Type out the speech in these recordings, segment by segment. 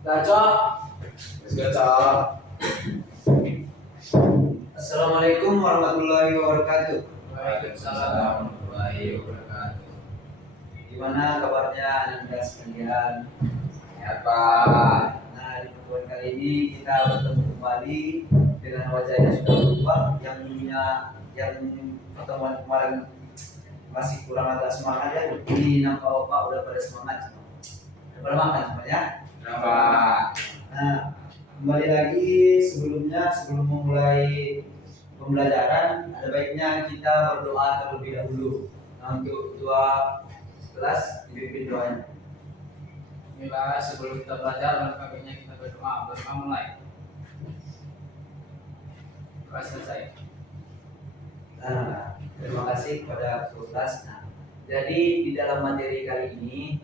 Gacor. Gacor. Assalamualaikum warahmatullahi wabarakatuh. Waalaikumsalam warahmatullahi wabarakatuh. Gimana kabarnya Anda sekalian? Sehat Pak. Nah, di pertemuan kali ini kita bertemu kembali dengan wajah yang sudah berubah, yang dulunya yang pertemuan kemarin masih kurang agak semangat ya. Ini nampak Bapak udah pada semangat semua. Udah pada makan semuanya? Kenapa? Nah, kembali lagi sebelum memulai pembelajaran, ada baiknya kita berdoa terlebih dahulu. Nah, untuk dua kelas dipimpin doanya. Bismillah, sebelum kita belajar, baiknya kita berdoa. Berdoa mulai. Doa selesai. Nah, terima kasih kepada kelas. Nah, jadi di dalam materi kali ini,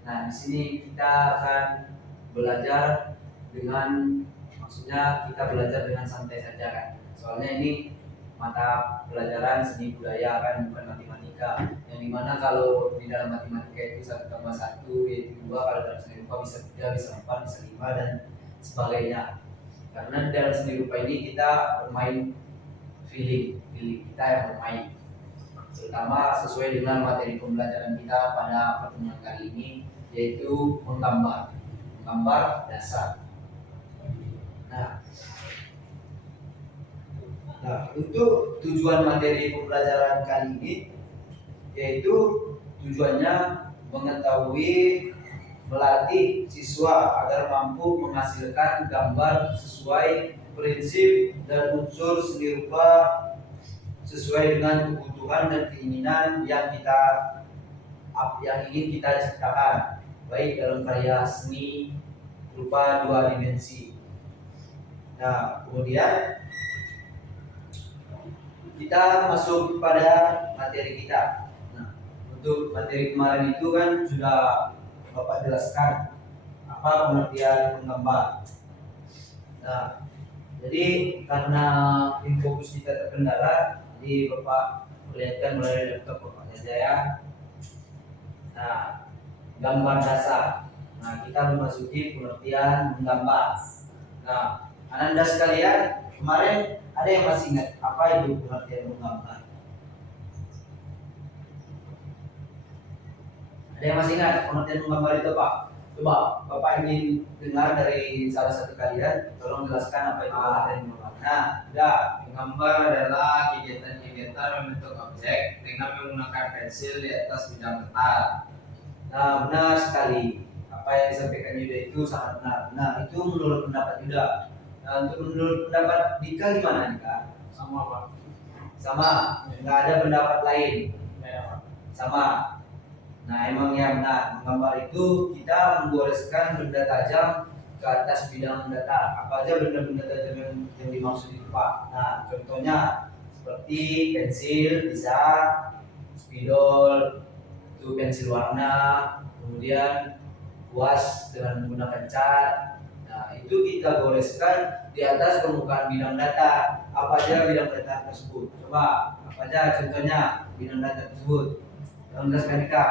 nah di sini kita akan belajar maksudnya kita belajar dengan santai saja kan. Soalnya ini mata pelajaran seni budaya kan, bukan matematika. Yang dimana kalau di dalam matematika itu 1 tambah 1 yaitu 2, kalau dalam seni rupa bisa 3, bisa 4, bisa 5 dan sebagainya. Karena di dalam seni rupa ini kita bermain feeling kita yang bermain, terutama sesuai dengan materi pembelajaran kita pada pertemuan kali ini, yaitu menggambar dasar. Nah, untuk tujuan materi pembelajaran kali ini, yaitu tujuannya mengetahui, melatih siswa agar mampu menghasilkan gambar sesuai prinsip dan unsur seni rupa sesuai dengan kebutuhan dan keinginan yang ingin kita ciptakan, baik dalam karya seni rupa 2 dimensi. Nah, kemudian kita masuk pada materi kita. Nah, untuk materi kemarin itu kan sudah Bapak jelaskan apa pengertian menggambar. Nah, jadi karena fokus kita terkendala, jadi Bapak perlihatkan melalui laptop Bapak saja ya. Nah, gambar dasar. Nah, kita memasuki pengertian menggambar. Nah, Anda sekalian, kemarin ada yang masih ingat apa itu pengertian menggambar? Ada yang masih ingat pengertian menggambar itu Pak? Coba Bapak ingin dengar dari salah satu kalian, tolong jelaskan apa itu pengertian menggambar. Nah, udah. Menggambar adalah kegiatan-kegiatan membentuk objek dengan menggunakan pensil di atas bidang kertas. Nah, benar sekali. Apa yang disampaikan Yuda itu sangat benar. Nah, itu menurut pendapat Yuda. Nah, untuk menurut pendapat Dika gimana Dika? Sama Pak. Sama, nggak ada pendapat lain. Ya Pak. Sama. Nah, emang ya benar. Menggambar itu kita menggoreskan benda tajam ke atas bidang datar. Apa aja benda-benda tajam yang dimaksud itu Pak? Nah, contohnya seperti pensil bisa, spidol, itu pensil warna, kemudian kuas dengan menggunakan cat. Nah, itu kita goreskan di atas permukaan bidang datar. Apa aja bidang datar tersebut? Coba, apa aja contohnya bidang datar tersebut? Yang jelaskan Dika.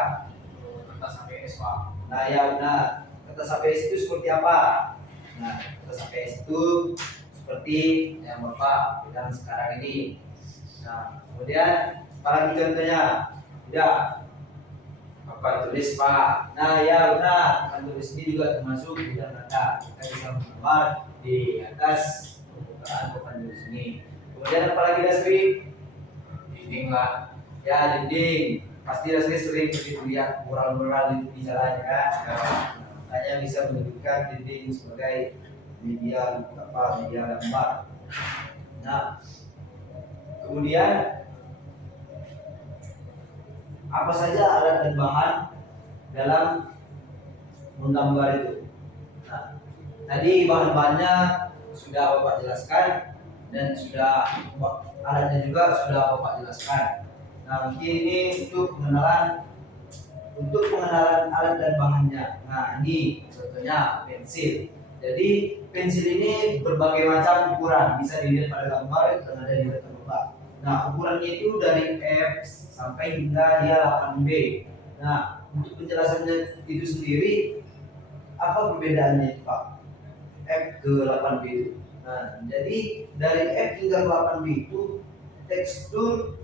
Kertas APS Pak. Nah, ya benar. Kertas APS itu seperti apa? Nah, kertas APS itu seperti yang Bapak bilang sekarang ini. Nah, kemudian apalagi contohnya? Udah. Papan tulis Pak. Nah, ya benar. Papan tulis ini juga termasuk bidang data. Kita bisa menggambar di atas permukaan papan tulis ini. Kemudian apalagi Dasri? Dinding Pak. Ya, dinding. Pasti Dasri sering lihat mural-mural di jalan kan. Makanya bisa menunjukkan dinding sebagai media gambar. Nah, kemudian apa saja alat dan bahan dalam menggambar itu? Nah, tadi bahan-bahannya sudah Bapak jelaskan dan alatnya juga sudah Bapak jelaskan. Nah, mungkin ini untuk pengenalan alat dan bahannya. Nah, ini contohnya pensil. Jadi pensil ini berbagai macam ukuran, bisa dilihat pada gambar yang ada di belakang Bapak. Nah, ukurannya itu dari F sampai hingga dia 8B. Nah, untuk penjelasannya itu sendiri, apa perbedaannya itu Pak? F ke 8B itu. Nah, jadi dari F hingga 8B itu tekstur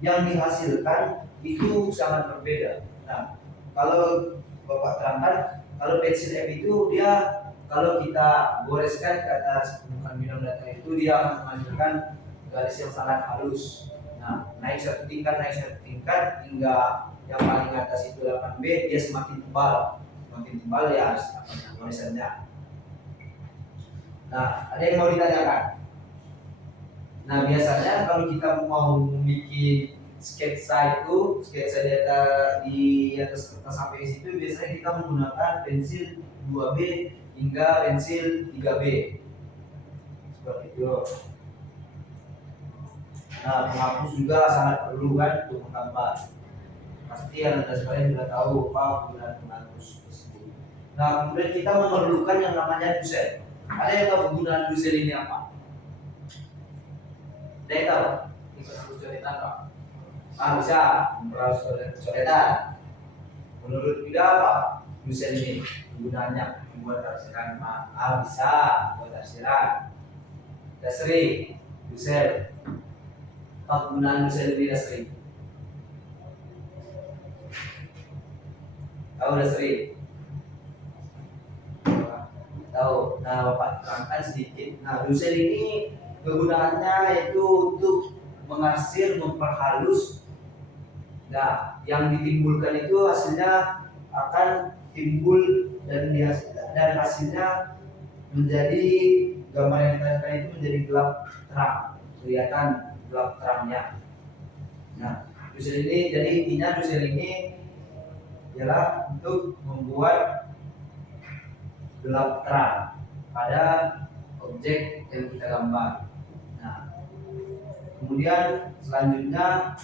yang dihasilkan itu sangat berbeda. Nah, kalau Bapak terangkan, kalau pensil F itu dia kalau kita goreskan ke atas permukaan bidang datar itu dia akan menghasilkan garis yang sangat halus. Nah, naik satu tingkat hingga yang paling atas itu 8B dia semakin tebal ya goresannya. Nah, ada yang mau ditanyakan? Nah, biasanya kalau kita mau bikin sketsa data di atas kertas HPS itu biasanya kita menggunakan pensil 2B hingga pensil 3B. Seperti itu. Nah, penghapus juga sangat perlu kan untuk menggambar. Pasti Anda sekalian sudah tahu apa penggunaan penghapus tersebut. Nah, kemudian kita memerlukan yang namanya dusel. Ada yang tahu penggunaan dusel ini apa? Ada yang tahu? Ikut coretan Pak. Bisa memperhapus coretan. Menurut kita apa? Dusel ini penggunaannya membuat tafsiran bisa buat tafsiran. Dasri, dusel. Apa penggunaan dusel ini Dasri? Tahu Dasri? Tahu. Nah, Bapak terangkan sedikit. Nah, dusel ini kegunaannya yaitu untuk mengarsir, memperhalus. Nah, yang ditimbulkan itu hasilnya akan timbul dan hasilnya menjadi gambar yang kita lihat itu menjadi gelap terang, kelihatan gelap terangnya. Nah, dusel ini jadi intinya dusel ini ialah untuk membuat gelap terang pada objek yang kita gambar. Nah, kemudian selanjutnya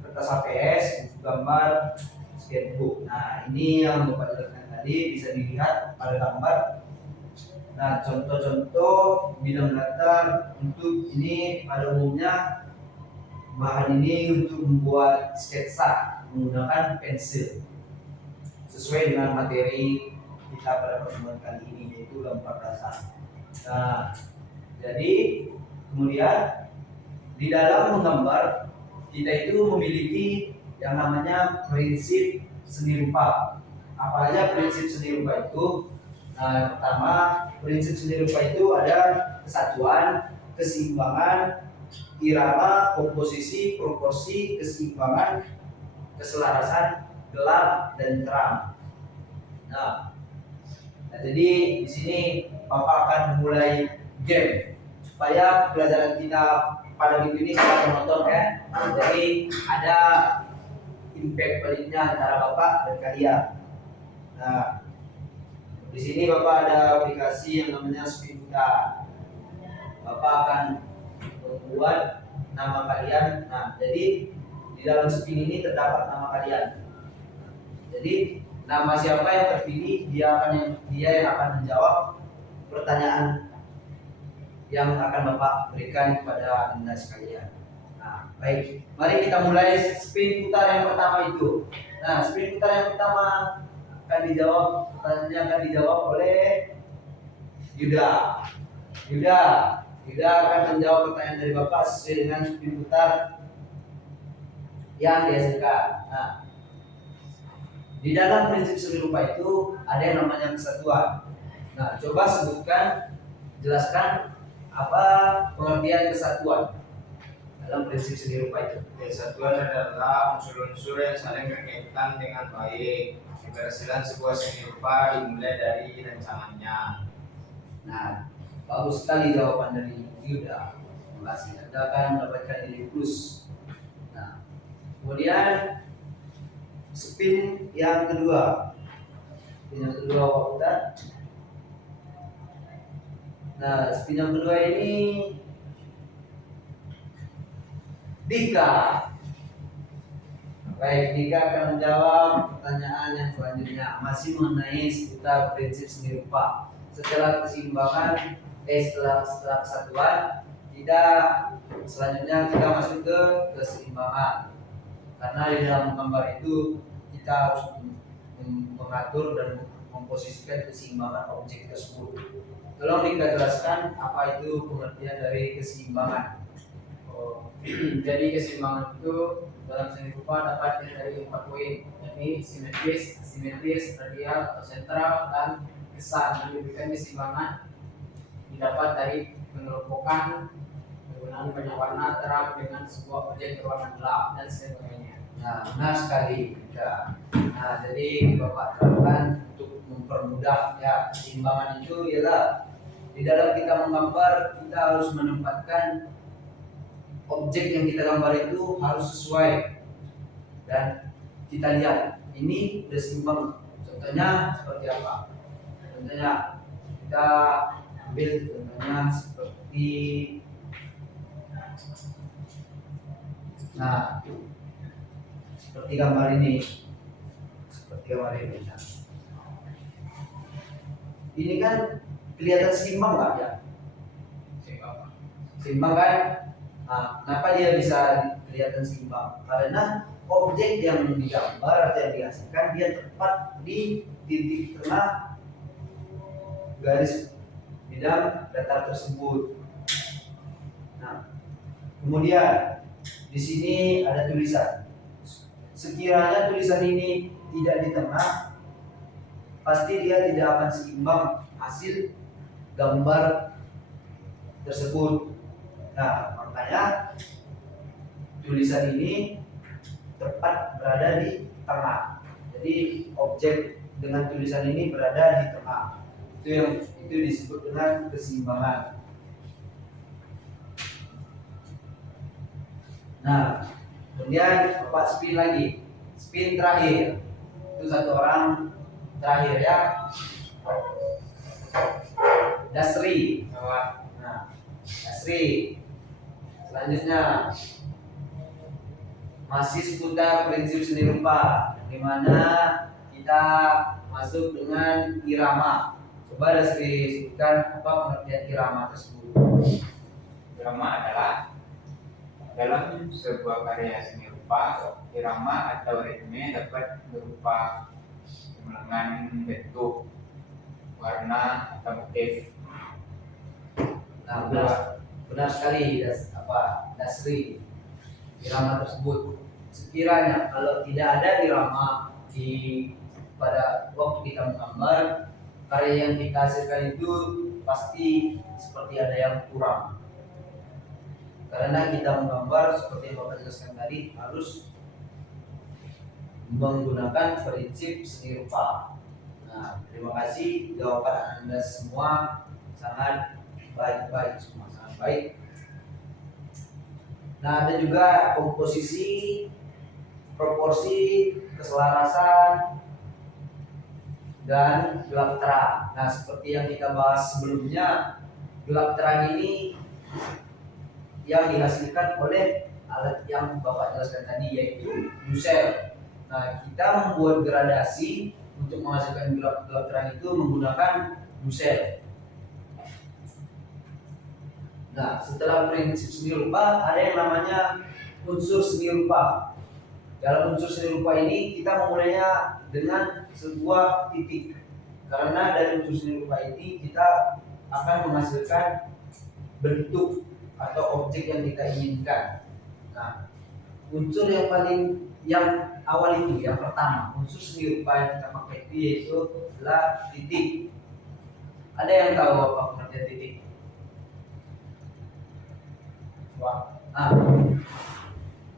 kertas HPS untuk gambar sketchbook. Nah, ini yang Bapak jelaskan tadi bisa dilihat pada gambar. Nah, contoh-contoh bidang datar untuk ini pada umumnya bahan ini untuk membuat sketsa menggunakan pensil sesuai dengan materi kita pada pertemuan kali ini yaitu gambar dasar. Nah, jadi kemudian di dalam menggambar kita itu memiliki yang namanya prinsip seni rupa. Apa aja prinsip seni rupa itu? Nah, yang pertama prinsip seni rupa itu ada kesatuan, keseimbangan, irama, komposisi, proporsi, keseimbangan, keselarasan, gelap dan terang. Nah, jadi di sini Bapak akan mulai game supaya pelajaran kita pada minggu ini kita menonton kan. Jadi ada impact baliknya antara Bapak dan kalian. Nah, di sini Bapak ada aplikasi yang namanya Spinta. Bapak akan membuat nama kalian. Nah, jadi di dalam spin ini terdapat nama kalian. Jadi nama siapa yang terpilih dia yang akan menjawab pertanyaan yang akan Bapak berikan kepada Anda sekalian. Nah, baik, mari kita mulai spin putar yang pertama itu. Nah, spin putar yang pertama pertanyaannya akan dijawab oleh Yuda. Yuda akan menjawab pertanyaan dari Bapak sesuai dengan spin putar yang dihasilkan. Nah, di dalam prinsip seni rupa itu ada yang namanya kesatuan. Nah, coba jelaskan apa pengertian kesatuan dalam prinsip seni rupa itu. Kesatuan adalah unsur-unsur yang saling berkaitan dengan baik. Keberhasilan sebuah seni rupa dimulai dari rancangannya. Nah, bagus sekali jawaban dari Yuda. Terima kasih. Anda akan mendapatkan nilai plus. Nah, kemudian spin yang kedua. Spin yang kedua Pak Putar. Nah, spin yang kedua ini Dika. Baik, Dika akan menjawab pertanyaan yang selanjutnya masih mengenai seputar prinsip seni rupa. Setelah keseimbangan, setelah kesatuan, selanjutnya kita masuk ke keseimbangan. Karena di dalam gambar itu kita harus mengatur dan memposisikan keseimbangan objek tersebut. Tolong dijelaskan apa itu pengertian dari keseimbangan. Oh, jadi keseimbangan itu dalam seni rupa dapat dari 4 poin, yakni simetris, asimetris, radial atau sentral, dan kesan. Menunjukkan keseimbangan didapat dari pengelompokan penggunaan banyak warna terang dengan sebuah objek berwarna gelap dan sebagainya. Nah, benar sekali. Ya. Nah, jadi Bapak terangkan untuk mempermudah ya keseimbangan itu ialah di dalam kita menggambar kita harus menempatkan objek yang kita gambar itu harus sesuai dan kita lihat ini sudah seimbang. Contohnya seperti apa? Contohnya kita ambil contohnya seperti seperti gambar ini. Seperti gambar ini. Nah, ini kan kelihatan seimbang nggak ya? Seimbang kan? Nah, kenapa dia bisa kelihatan seimbang? Karena objek yang digambar atau yang dihasilkan dia tepat di titik tengah garis bidang datar tersebut. Nah, kemudian di sini ada tulisan. Sekiranya tulisan ini tidak di tengah, pasti dia tidak akan seimbang hasil gambar tersebut. Nah, makanya tulisan ini tepat berada di tengah. Jadi objek dengan tulisan ini berada di tengah. Itu disebut dengan keseimbangan. Nah, kemudian Bapak spin lagi. Spin terakhir. Itu satu orang terakhir ya. Dasri. Nah, Dasri. Selanjutnya masih seputar prinsip seni rupa, di mana kita masuk dengan irama. Coba Dasri sebutkan apa pengertian irama tersebut. Irama adalah dalam sebuah karya seni rupa, irama atau ritme dapat berupa ulangan bentuk, warna, atau motif. Nah, benar sekali Dasri. Irama tersebut sekiranya kalau tidak ada irama pada waktu kita menggambar, karya yang kita hasilkan itu pasti seperti ada yang kurang. Karena kita menggambar seperti yang Bapak jelaskan tadi harus menggunakan prinsip seni rupa. Nah, terima kasih, jawaban Anda semua sangat baik semua, sangat baik. Nah, ada juga komposisi, proporsi, keselarasan, dan gelap terang. Nah, seperti yang kita bahas sebelumnya, gelap terang ini yang dihasilkan oleh alat yang Bapak jelaskan tadi, yaitu Dussel. Nah, kita membuat gradasi untuk menghasilkan gelap terang itu menggunakan Dussel. Nah, setelah prinsip seni rupa ada yang namanya unsur seni rupa. Dalam unsur seni rupa ini kita memulainya dengan sebuah titik. Karena dari unsur seni rupa ini kita akan menghasilkan bentuk atau objek yang kita inginkan. Nah, unsur yang awal itu, yang pertama, unsur seni rupa yang kita pakai itu yaitu adalah titik. Ada yang tahu apa pengertian titik?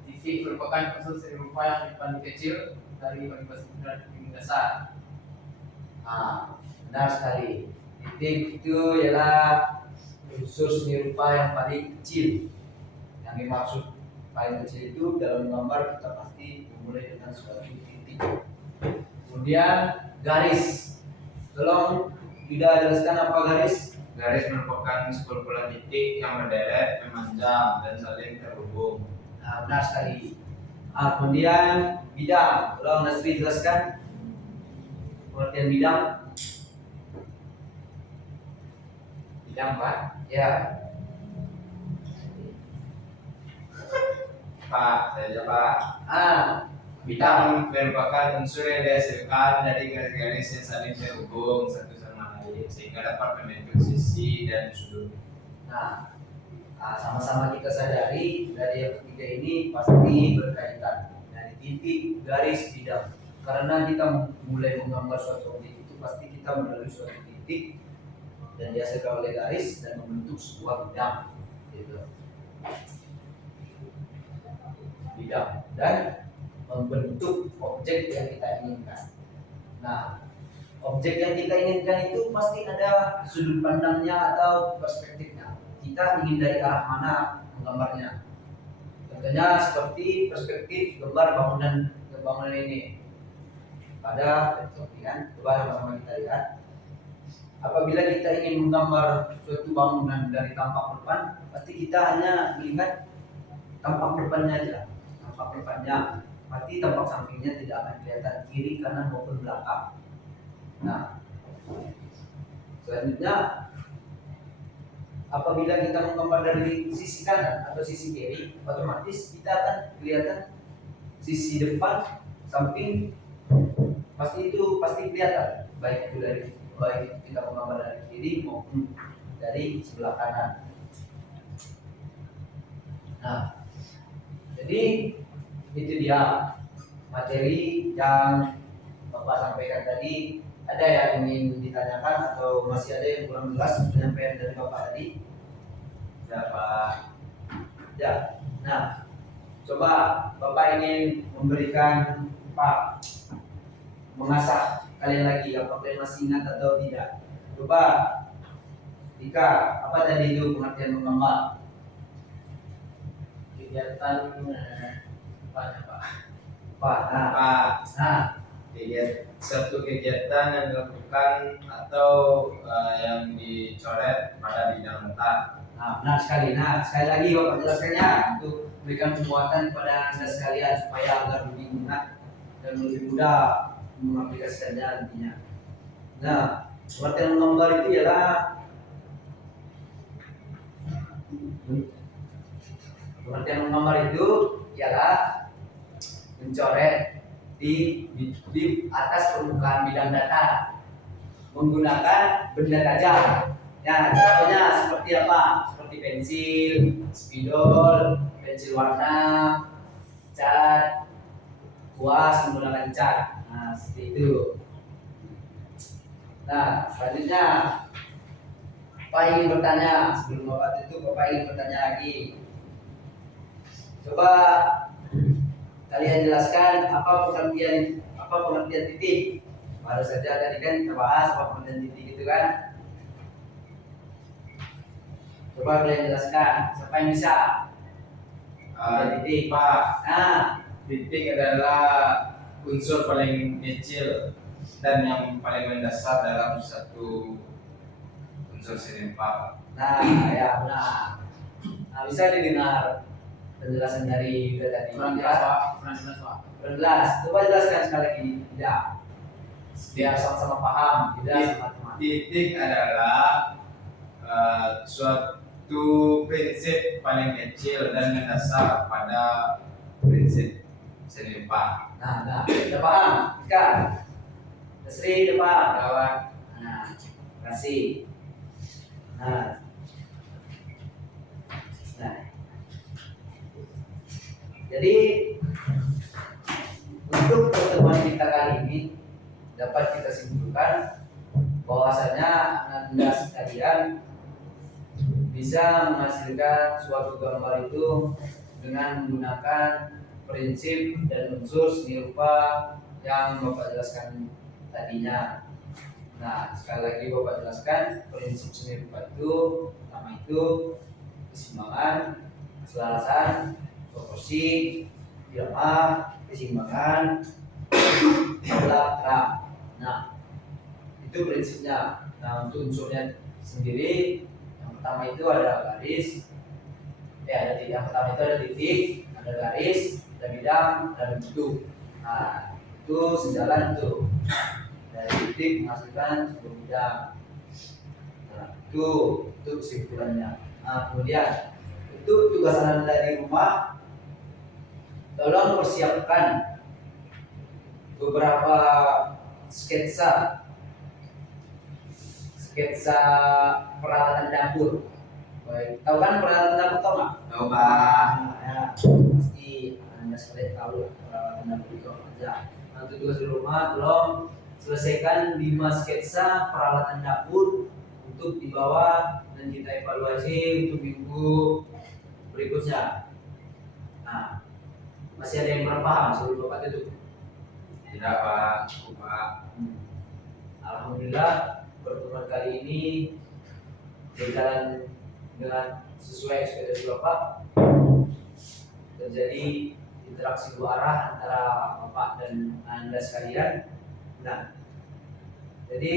Titik merupakan unsur seni rupa yang paling kecil dari bagian dasar. Benar sekali. Titik itu ialah unsur seni rupa yang paling kecil. Yang dimaksud paling kecil itu dalam gambar kita pasti memulai dengan suatu titik. Kemudian garis. Tolong tidak jelaskan apa garis. Garis merupakan sekumpulan titik yang berderet, memanjang, dan saling terhubung. Nah, benar sekali. Kemudian bidang. Tolong Nasri jelaskan pengertian bidang. Bidang Pak? Ya. Pak, saya Pak. Bidang merupakan unsur yang dihasilkan dari garis-garis yang saling terhubung satu sama lain sehingga dapat membentuk sisi dan sudut. Nah, sama-sama kita sadari dari yang ketiga ini pasti berkaitan dari titik, garis, bidang. Karena kita mulai menggambar suatu objek itu pasti kita melalui suatu titik dan dihasilkan oleh garis dan membentuk sebuah bidang, gitu. Bidang dan membentuk objek yang kita inginkan. Nah, objek yang kita inginkan itu pasti ada sudut pandangnya atau perspektifnya. Kita ingin dari arah mana menggambarnya. Contohnya seperti perspektif gambar bangunan ini. Pada kan, coba sama-sama kita lihat. Apabila kita ingin menggambar suatu bangunan dari tampak depan, pasti kita hanya melihat tampak depannya aja. Tampak depannya, pasti tampak sampingnya tidak akan kelihatan kiri, kanan maupun belakang. Nah, selanjutnya apabila kita menggambar dari sisi kanan atau sisi kiri, otomatis kita akan kelihatan sisi depan, samping, pasti kelihatan, baik kita menggambar dari kiri maupun dari sebelah kanan. Nah, jadi itu dia materi yang Bapak sampaikan tadi. Ada yang ingin ditanyakan atau masih ada yang kurang jelas penyampaian dari Bapak tadi? Dapat. Ya. Nah, coba Bapak ingin memberikan mengasah kalian lagi, apakah kalian masih ingat atau tidak? Coba Dika, apa tadi itu pengertian menggambar? Kegiatan Satu kegiatan yang dilakukan atau yang dicoret pada bidang letak. Nah, benar sekali. Nah, sekali lagi Bapak jelaskannya untuk memberikan penguatan kepada Anda sekalian supaya agar lebih ingat dan lebih mudah mengaplikasikannya nantinya. Nah, pengertian menggambar itu ialah mencoret di atas permukaan bidang data menggunakan benda tajam. Ya, contohnya seperti apa? Seperti pensil, spidol, pensil warna, cat, kuas menggunakan cat. Nah, seperti itu. Nah, selanjutnya Bapak ingin bertanya sebelum Bapak tutup, Bapak ingin bertanya lagi. Coba kalian jelaskan apa pengertian titik. Baru saja tadi kan kita bahas apa pengertian titik itu kan. Coba kalian jelaskan, siapa yang bisa? Titik. Pak, Nah, titik adalah unsur paling kecil dan yang paling mendasar dalam satu unsur seni rupa. nah ya benar. Nah, bisa didengar penjelasan dari Yuda tadi. kurang jelas Pak. Berjelas. Coba jelaskan sekali lagi. Tidak. Biar sama-sama paham. Tidak sama-sama. Titik adalah suatu prinsip paling kecil dan mendasar pada prinsip seni rupa. Nah, udah paham? Ikan. Sri, udah paham? Kawan, Nah, kasih. Nah, jadi untuk pertemuan kita kali ini dapat kita simpulkan bahwasanya Anda sekalian bisa menghasilkan suatu gambar itu dengan menggunakan prinsip dan unsur seni rupa yang Bapak jelaskan tadinya. Nah, sekali lagi Bapak jelaskan prinsip seni rupa itu pertama itu keseimbangan, keselarasan, proporsi, irama, keseimbangan, jumlah, terang. Nah, itu prinsipnya. Nah, untuk unsurnya sendiri, yang pertama itu ada garis, ada titik. Yang pertama itu ada titik, ada garis, ada bidang, ada bentuk. Nah, itu sejalan tuh dari titik menghasilkan sebuah bidang. Nah, itu kesimpulannya. Nah, kemudian untuk tugas Anda di rumah, tolong persiapkan beberapa sketsa peralatan dapur. Baik, tahu kan peralatan dapur, tahu nggak? Tahu, Pak. Ya, pasti Anda sekalian tahu lah peralatan dapur itu apa aja. Nah, untuk tugas di rumah belum selesaikan 5 sketsa peralatan dapur untuk dibawa dan kita evaluasi untuk minggu berikutnya. Nah, masih ada yang kurang paham sebelum Bapak tutup? Tidak, Pak. Cukup, Pak. Alhamdulillah pertemuan kali ini berjalan dengan sesuai ekspektasi Bapak. Terjadi interaksi dua arah antara Bapak dan Anda sekalian. Nah, jadi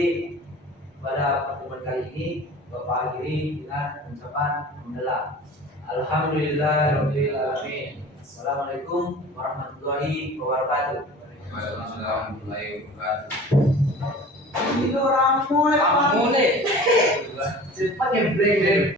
pada pertemuan kali ini Bapak akhiri dengan ucapan hamdalah. Alhamdulillahirabbil alamin. Assalamualaikum warahmatullahi wabarakatuh. Waalaikumsalam warahmatullahi wabarakatuh. Ini orang mulai. Cepat ya break.